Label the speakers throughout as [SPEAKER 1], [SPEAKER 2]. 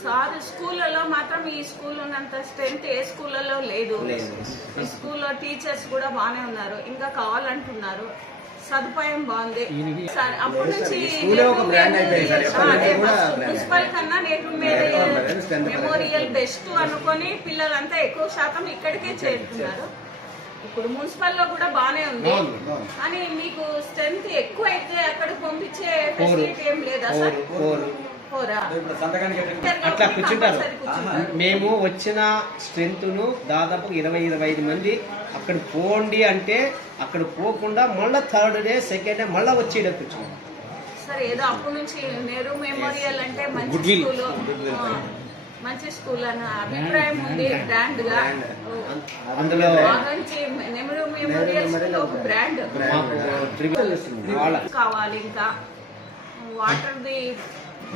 [SPEAKER 1] Sir స్కూళ్ళలో మాత్రం ఈ స్కూల్ ఉన్నంత స్ట్రెంత్ ఏ స్కూళ్ళలో లేదు. ఈ స్కూల్లో టీచర్స్ కూడా బాగానే ఉన్నారు. ఇంకా కావాలంటున్నారు. సదుపాయం బాగుంది. సార్ అప్పటి నుంచి
[SPEAKER 2] స్కూలే ఒక బ్రాండ్ అయిపోయింది సార్.
[SPEAKER 1] ఆ, అదే
[SPEAKER 2] ఎప్పటికీ కూడా బ్రాండ్.
[SPEAKER 1] మున్సిపల్ కన్నా
[SPEAKER 2] స్ట్రెంత్
[SPEAKER 1] మెమోరియల్ బెస్ట్ అనుకొని పిల్లలంతా ఎక్కువ శాతం ఇక్కడికే చేరుతున్నారు. ఇప్పుడు మున్సిపల్లో కూడా బాగానే ఉంది. కానీ మీకు స్ట్రెంత్ ఎక్కువ అయితే అక్కడ పంపించే ఫెసిలిటీ ఏం లేదా సార్?
[SPEAKER 3] అట్లా కూర్చుంటారు. మేము వచ్చిన స్ట్రెంత్ను దాదాపు ఇరవై ఇరవై ఐదు మంది అక్కడ పోండి అంటే అక్కడ పోకుండా మళ్ళీ థర్డ్ డే సెకండ్ డే మళ్ళీ వచ్చి కూర్చున్నాం.
[SPEAKER 1] సార్ ఏదో అప్పటి నుంచి నెహ్రూ మెమోరియల్ అంటే మంచి. స్కూల్. మంచి స్కూల్ అన్న అభిప్రాయం ఉంది బ్రాండ్గా
[SPEAKER 3] అందులో
[SPEAKER 1] నెహ్రూ మెమోరియల్ స్కూల్ ఒక బ్రాండ్. కావాలి ఇంకా. వాటర్ ది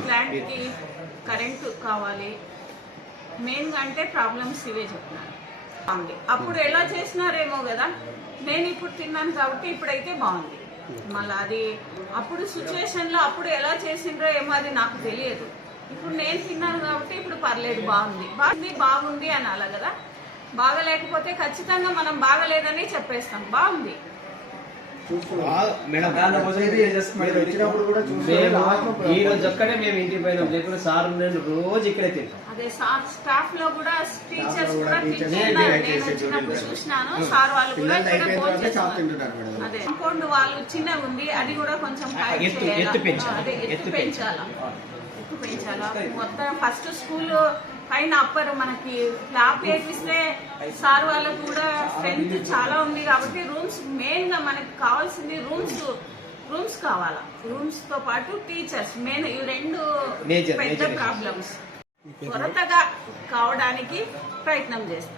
[SPEAKER 1] ప్లాంట్కి కరెంటు కావాలి. మెయిన్గా అంటే ప్రాబ్లమ్ సివేజ్ చెప్తున్నారు. బాగుంది. అప్పుడు ఎలా చేసినారేమో కదా నేను ఇప్పుడు తిన్నాను కాబట్టి ఇప్పుడైతే బాగుంది. మళ్ళీ అది అప్పుడు సిచ్యువేషన్లో అప్పుడు ఎలా చేసిండ్రో ఏమో అది నాకు తెలియదు. ఇప్పుడు నేను తిన్నాను కాబట్టి ఇప్పుడు పర్లేదు బాగుంది. బాగుంది బాగుంది అనాలి కదా. బాగలేకపోతే ఖచ్చితంగా మనం బాగలేదని చెప్పేస్తాం. బాగుంది.
[SPEAKER 3] ఈ రోజు ఒక్కడే మేము ఇంటికి పోయినాం. లేకుంటే సార్ నేను రోజు ఇక్కడే తింటాం.
[SPEAKER 1] అదే సార్ స్టాఫ్లో కూడా టీచర్స్
[SPEAKER 2] కూడా
[SPEAKER 1] నేను. చూసినాను. సార్ వాళ్ళు కూడా అదే. కాంపౌండ్ వాళ్ళు చిన్నగా ఉంది అది కూడా కొంచెం
[SPEAKER 3] ఎత్తు- పెంచాలి.
[SPEAKER 1] ఎత్తు
[SPEAKER 3] ఎత్తు
[SPEAKER 1] పెంచాలా? ఎత్తు పెంచాలా? మొత్తం ఫస్ట్ స్కూల్ పైన అప్పర్ మనకి ఫ్లాప్ వేపిస్తే సార్ వాళ్ళకు కూడా స్ట్రెంత్ చాలా ఉంది కాబట్టి రూమ్స్ మెయిన్గా మనకి కావాల్సింది రూమ్స్ రూమ్స్ కావాలా? రూమ్స్తో పాటు టీచర్స్ మెయిన్ ఈ రెండు పెద్ద. ప్రాబ్లమ్స్ కొరతగా కావడానికి ప్రయత్నం చేస్తాం.